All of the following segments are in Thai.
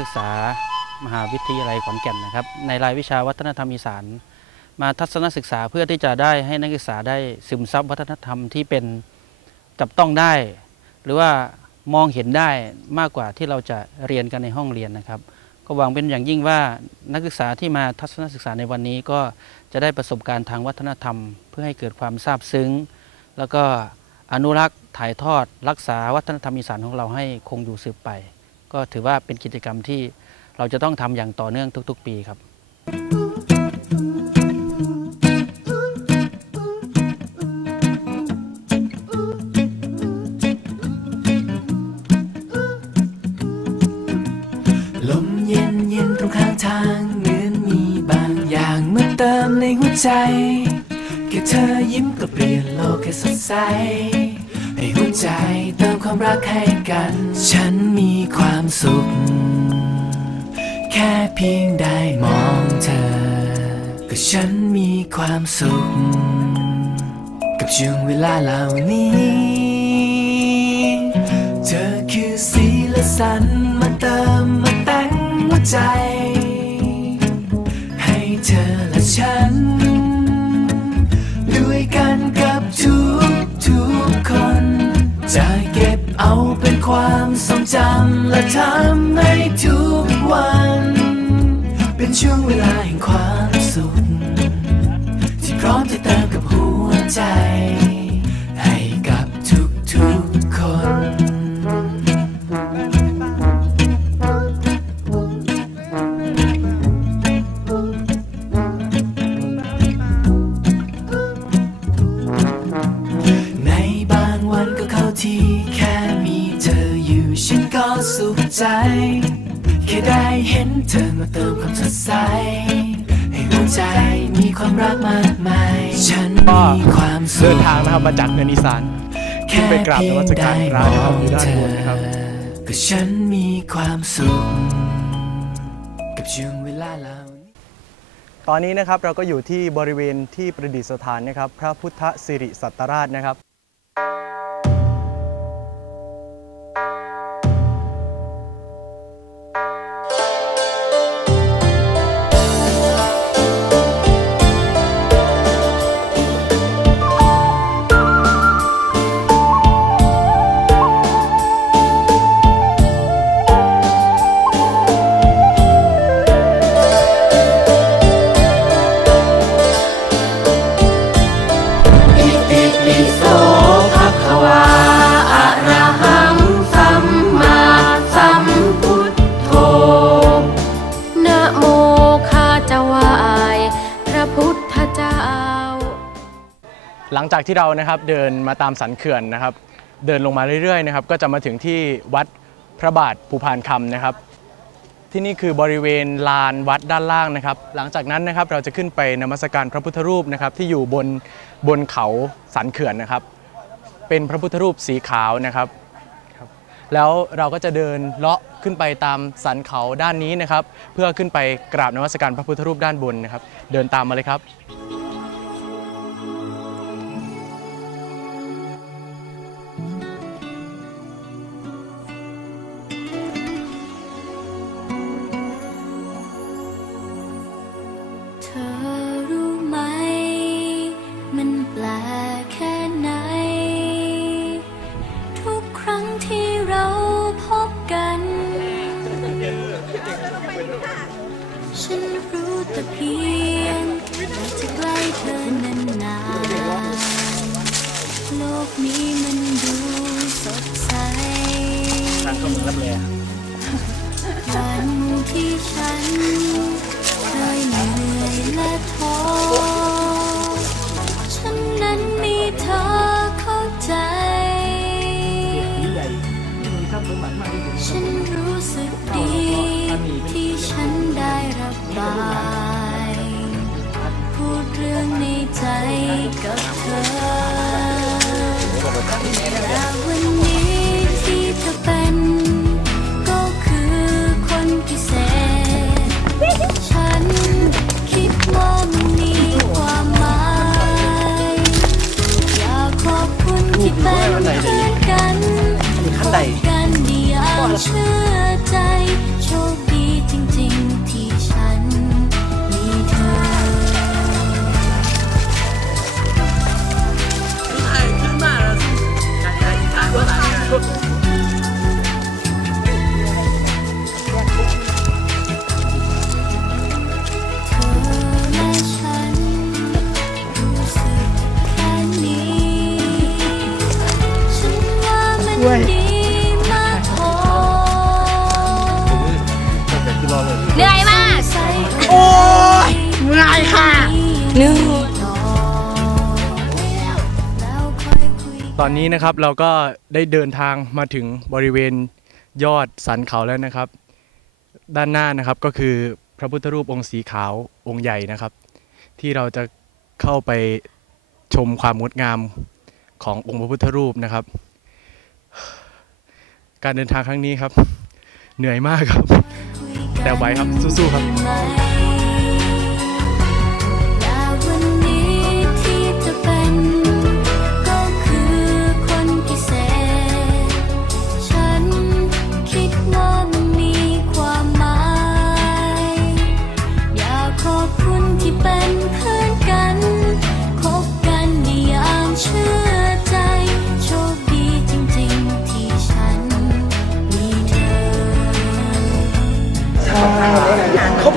ศึกษามหาวิทยาลัยขอนแก่นนะครับ ในรายวิชาวัฒนธรรมอีสานมาทัศนศึกษาเพื่อที่จะได้ให้นักศึกษาได้ซึมซับวัฒนธรรมที่เป็นจับต้องได้ หรือว่ามองเห็นได้มากกว่าที่เราจะเรียนกันในห้องเรียนนะครับ ก็หวังเป็นอย่างยิ่งว่านักศึกษาที่มาทัศนศึกษาในวันนี้ก็จะได้ประสบการณ์ทางวัฒนธรรม เพื่อให้เกิดความซาบซึ้ง แล้วก็อนุรักษ์ถ่ายทอด รักษาวัฒนธรรมอีสานของเราให้คงอยู่สืบไป ก็ถือว่าเป็นกิจกรรมที่เราจะต้องทำอย่างต่อเนื่องทุก ๆ ปีครับลมเย็นเย็นตรงข้างทางเหมือนมีบางอย่างมาเติมในหัวใจ แค่เธอยิ้มก็เปลี่ยนโลกให้สดใส ให้หัวใจเติมความรักให้กัน ฉันมีความสุข แค่เพียงได้มองเธอ ก็ฉันมีความสุข กับช่วงเวลาเหล่านี้ เธอคือสีและสันมาเติมมาแต่งหัวใจ จำและทำให้ทุกวัน เป็นช่วงเวลาแห่งความสุขที่พร้อมจะเติมกับหัวใจ ก็เดินทางนะครับมาจากเนินอีสานขึ้นไปกราบนมัสการพระนะครับอยู่ด้านบนนะครับก็ฉันมีความสุขกับช่วงเวลาเราตอนนี้นะครับเราก็อยู่ที่บริเวณที่ประดิษฐานนะครับ พระพุทธสิริสัตราชนะครับ จะไหวายพระพุทธเจ้า หลังจากที่เรานะครับเดินมาตามสันเขื่อนนะครับ เดินลงมาเรื่อยๆนะครับก็จะมาถึงที่วัดพระบาทภูพานคำนะครับ ที่นี่คือบริเวณลานวัดด้านล่างนะครับ หลังจากนั้นนะครับเราจะขึ้นไปนมัสการพระพุทธรูปนะครับที่อยู่บนบนเขาสันเขื่อนนะครับ เป็นพระพุทธรูปสีขาวนะครับ แล้วเราก็จะเดินเลาะขึ้นไปตามสันเขาด้านนี้นะครับ เพื่อขึ้นไปกราบนวัสการพระพุทธรูปด้านบนนะครับ เดินตามมาเลยครับายพูดเรื่องในใจกับเธอและวันนี้ที่เธอเป็น ก็คือคนพิเศษ ฉันคิดว่ามันมีความหมายอยากขอบคุณที่เป็นเพื่อนกันขั้นใดกันอย่างเชื่อ ช่วยดีมากพอเหนื่อยมาก โอ้ยเมื่อยค่ะหนึ่งตอนนี้นะครับเราก็ได้เดินทางมาถึงบริเวณยอดสันเขาแล้วนะครับ ด้านหน้านะครับก็คือพระพุทธรูปองค์สีขาวองค์ใหญ่นะครับ ที่เราจะเข้าไปชมความงดงามขององค์พระพุทธรูปนะครับ การเดินทางครั้งนี้ครับ เหนื่อยมากครับ แต่ไหวครับสู้ๆครับเป็นเศษฉันคิดว่ามันมีความหมายอยากขอบคุณที่เป็นเพื่อ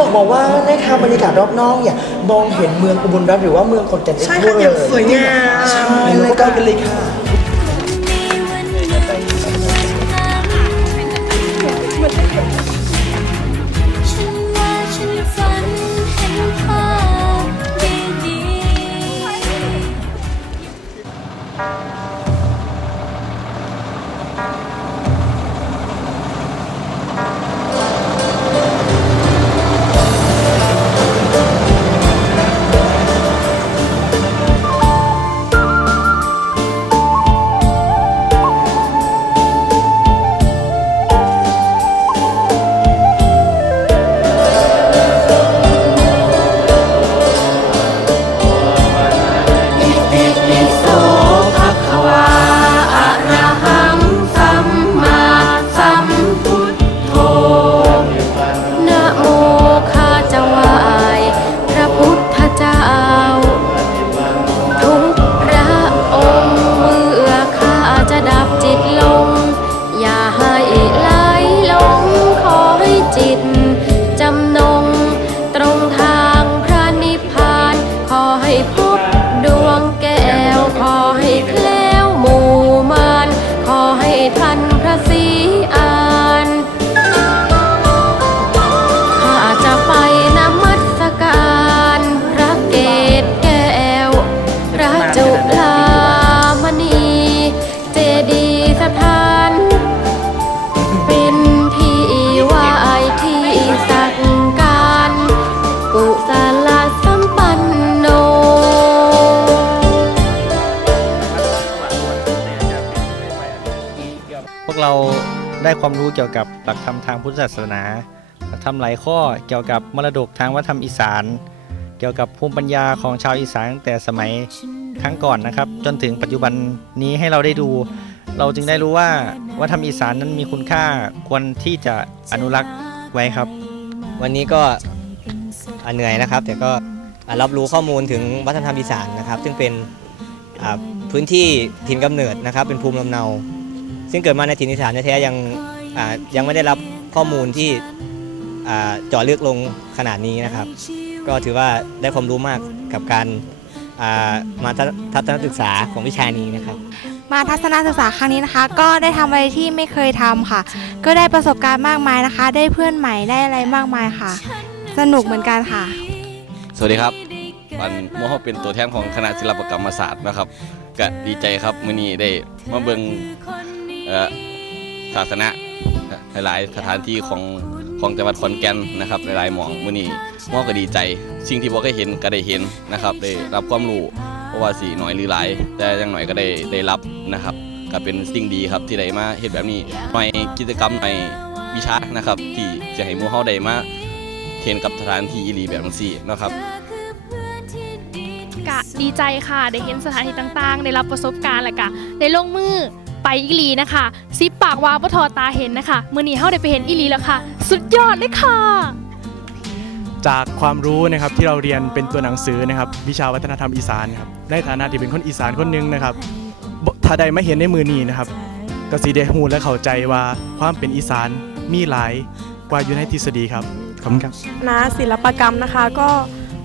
บอกบอกว่านะคะบรรยากาศรอบนอกเนี่ยมองเห็นเมืองอุบลรัตน์หรือว่าเมืองขอนแก่นได้ใช่ทั่วค่ะเลอย่างยสวยงามใช่แล้วก็กันเลยค่ะ ความรู้เกี่ยวกับหลักธรรมทางพุทธศาสนาหลักธรรมหลายข้อเกี่ยวกับมรดกทางวัฒนธรรมอีสาน เกี่ยวกับภูมิปัญญาของชาวอีสานตั้งแต่สมัยครั้งก่อนนะครับ จนถึงปัจจุบันนี้ให้เราได้ดู เราจึงได้รู้ว่าวัฒนธรรมอีสานนั้นมีคุณค่าควรที่จะอนุรักษ์ไว้ครับ วันนี้ก็เหนื่อยนะครับ แต่ก็รับรู้ข้อมูลถึงวัฒนธรรมอีสานนะครับ ซึ่งเป็นพื้นที่ถิ่นกำเนิดนะครับ เป็นภูมิลำเนา ซึ่งเกิดมาในถิ่นอีสานแท้ๆยัง ยังไม่ได้รับข้อมูลที่อ่าเจาะลึกลงขนาดนี้นะครับ ก็ถือว่าได้ความรู้มากกับการอ่ามาทัศทัศนศึกษาของวิชานี้นะครับ มาทัศนศึกษาครั้งนี้นะคะ ก็ได้ทำอะไรที่ไม่เคยทำค่ะ ก็ได้ประสบการณ์มากมายนะคะ ได้เพื่อนใหม่ได้อะไรมากมายค่ะ สนุกเหมือนกันค่ะ สวัสดีครับวันโมเฮาเป็นตัวแทนของคณะศิลปกรรมศาสตร์นะครับก็ดีใจครับมื้อนี้ได้มาเบิ่งเอ่อ ศาสนาหลายๆ สถานที่ของของจังหวัดขอนแก่นนะครับหลายๆหมองมื้อนี้โมก็ดีใจ สิ่งที่บ่เคยเห็นก็ได้เห็นนะครับ ได้รับความรู้เพราะว่าสิน้อยหรือหลาย แต่ยังหน่อยก็ได้ได้รับนะครับ ก็เป็นสิ่งดีครับที่ได้มาเฮ็ดแบบนี้หน่อยกิจกรรมในวิชานะครับ ที่จะให้หมู่เฮาได้มาเห็นกับสถานที่อีหลีแบบนี้ซี่นะครับกะดีใจค่ะ ได้เห็นสถานที่ต่างๆ ได้รับประสบการณ์และกะได้ลงมือ ไปอีหลีนะคะซิปปากวาวปะทอตาเห็นนะคะมือนี้เฮาได้ไปเห็นอีหลีแล้วค่ะ สุดยอดเลยค่ะ จากความรู้นะครับที่เราเรียนเป็นตัวหนังสือนะครับ วิชาวัฒนธรรมอีสานครับในฐานะที่เป็นคนอีสานคนหนึงนะครับบ่ถ้าใดไม่เห็นในมือนี้นะครับ ก็สีได้หูและเข้าใจว่าความเป็นอีสานมีหลายกว่าอยู่ในทฤษฎีครับขอบคุณครับ คณะศิลปกรรมนะคะก็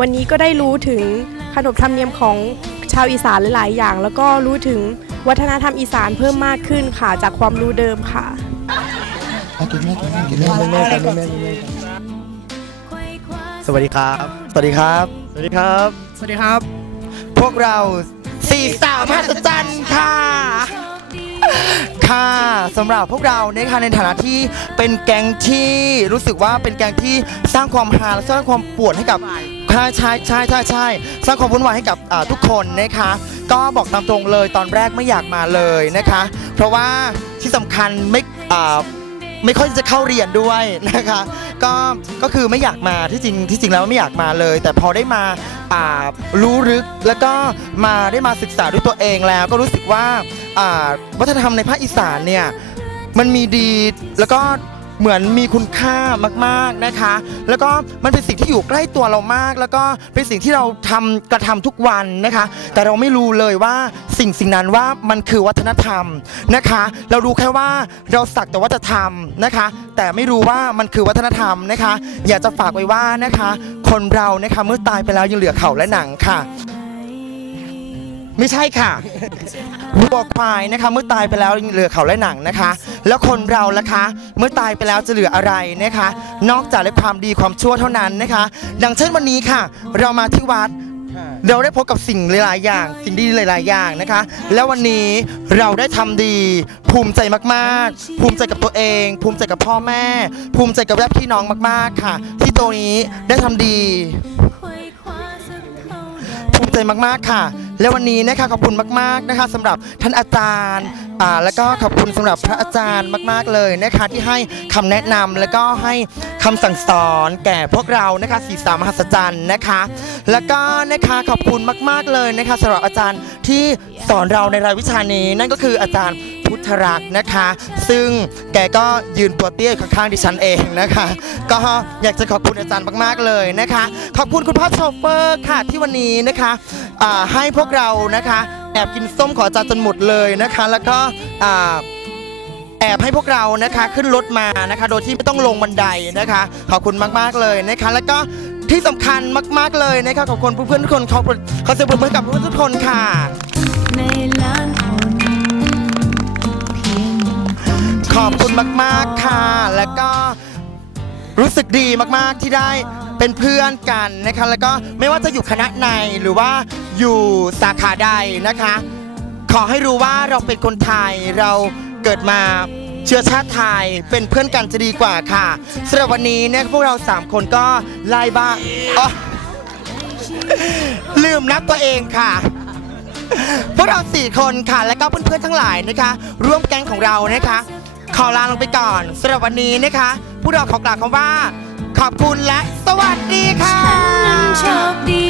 วันนี้ก็ได้รู้ถึงขนบธรรมเนียมของชาวอีสานหลาย ๆ อย่าง แล้วก็รู้ถึง วัฒนธรรมอีสานเพิ่มมากขึ้นค่ะ จากความรู้เดิมค่ะสวัสดีครับ สวัสดีครับ สวัสดีครับ สวัสดีครับ พวกเราสี่สาวมหัศจรรย์ค่ะ ค่ะสำหรับพวกเรานะคะในฐานะที่เป็นแก๊งที่รู้สึกว่าเป็นแก๊งที่สร้างความฮาและสร้างความปวดให้กับค่ะใช่ใช่ใช่ใช่สร้างความวุ่นวายให้กับอ่าทุกคนนะคะ ก็บอกตามตรงเลยตอนแรกไม่อยากมาเลยนะคะ เพราะว่าที่สำคัญไม่ไม่ค่อยจะเข้าเรียนด้วยนะคะ ก็ก็คือไม่อยากมาที่จริงที่จริงแล้วไม่อยากมาเลย แต่พอได้มาารู้ลึกแล้วก็มาได้มาศึกษาด้วยตัวเองแล้ว ก็รู้สึกว่าอ่าวัฒนธรรมในภาคอีสานเนี่ยมันมีดีแล้วก็ เหมือนมีคุณค่ามากๆนะคะ แล้วก็มันเป็นสิ่งที่อยู่ใกล้ตัวเรามาก แล้วก็เป็นสิ่งที่เราทำกระทำทุกวันนะคะ แต่เราไม่รู้เลยว่าสิ่งสิ่งนั้นว่ามันคือวัฒนธรรมนะคะ เรารู้แค่ว่าเราสักแต่ว่าจะทำนะคะ แต่ไม่รู้ว่ามันคือวัฒนธรรมนะคะ อยากจะฝากไว้ว่านะคะ คนเรานะคะเมื่อตายไปแล้วยังเหลือเขาและหนังค่ะ ไม่ใช่ค่ะวัวควายนะคะ เมื่อตายไปแล้วเหลือเขาและหนังนะคะ แล้วคนเราล่ะคะ เมื่อตายไปแล้วจะเหลืออะไรนะคะ นอกจากความดีความชั่วเท่านั้นนะคะ ดังเช่นวันนี้ค่ะ เรามาที่วัดเราได้พบกับสิ่งหลาย ๆ อย่าง สิ่งดีหลาย ๆ อย่างนะคะ แล้ววันนี้เราได้ทำดี ภูมิใจมาก ๆ ภูมิใจกับตัวเอง ภูมิใจกับพ่อแม่ ภูมิใจกับแวบพี่น้องมาก ๆ ค่ะ ที่ตัวนี้ได้ทำดี ภูมิใจมาก ๆ ค่ะ และวันนี้นะคะขอบคุณมากๆนะคะสำหรับท่านอาจารย์อ่าแล้วก็ขอบคุณสำหรับพระอาจารย์มาก ๆเลยนะคะที่ให้คำแนะนำแล้วก็ให้คำสั่งสอนแก่พวกเรานะคะสีสามหัศจรรย์นะคะ แล้วก็นะคะขอบคุณมาก ๆเลยนะคะสำหรับอาจารย์ที่สอนเราในรายวิชานี้ นั่นก็คืออาจารย์ พุทธรักนะคะ ซึ่งแกก็ยืนตัวเตี้ยข้างๆดิฉันเองนะคะ ก็อยากจะขอบคุณอาจารย์มากๆเลยนะคะ ขอบคุณคุณพ่อโชเฟอร์ค่ะที่วันนี้นะคะให้พวกเรานะคะแอบกินส้มขออาจารย์จนหมดเลยนะคะ แล้วก็แอบให้พวกเรานะคะขึ้นรถมานะคะ โดยที่ไม่ต้องลงบันไดนะคะ ขอบคุณมากๆเลยนะคะ แล้วก็ที่สำคัญมาก ๆเลยนะคะขอบคุณเพื่อนๆทุกคนขอบคุณขอเสียงปรบมือกับเพื่อนทุกคนค่ะ ขอบคุณมาก ๆ ค่ะ แล้วก็รู้สึกดีมาก ๆ ที่ได้เป็นเพื่อนกันนะคะ แล้วก็ไม่ว่าจะอยู่คณะในหรือว่าอยู่สาขาใดนะคะ ขอให้รู้ว่าเราเป็นคนไทยเราเกิดมาเชื้อชาติไทยเป็นเพื่อนกันจะดีกว่าค่ะสำหรับวันนี้เนี่ยพวกเราสามคนก็ไล่บ้างอ๋อลืมนับตัวเองค่ะ พวกเราสี่คนค่ะ และก็เพื่อนๆทั้งหลายนะคะ ร่วมแก๊งของเรานะคะ ขอลาลงไปก่อนสำหรับวันนี้นะคะ ผู้ดอกขอกล่าวคำว่า ขอบคุณและสวัสดีค่ะ ฉันนั้นโชคดี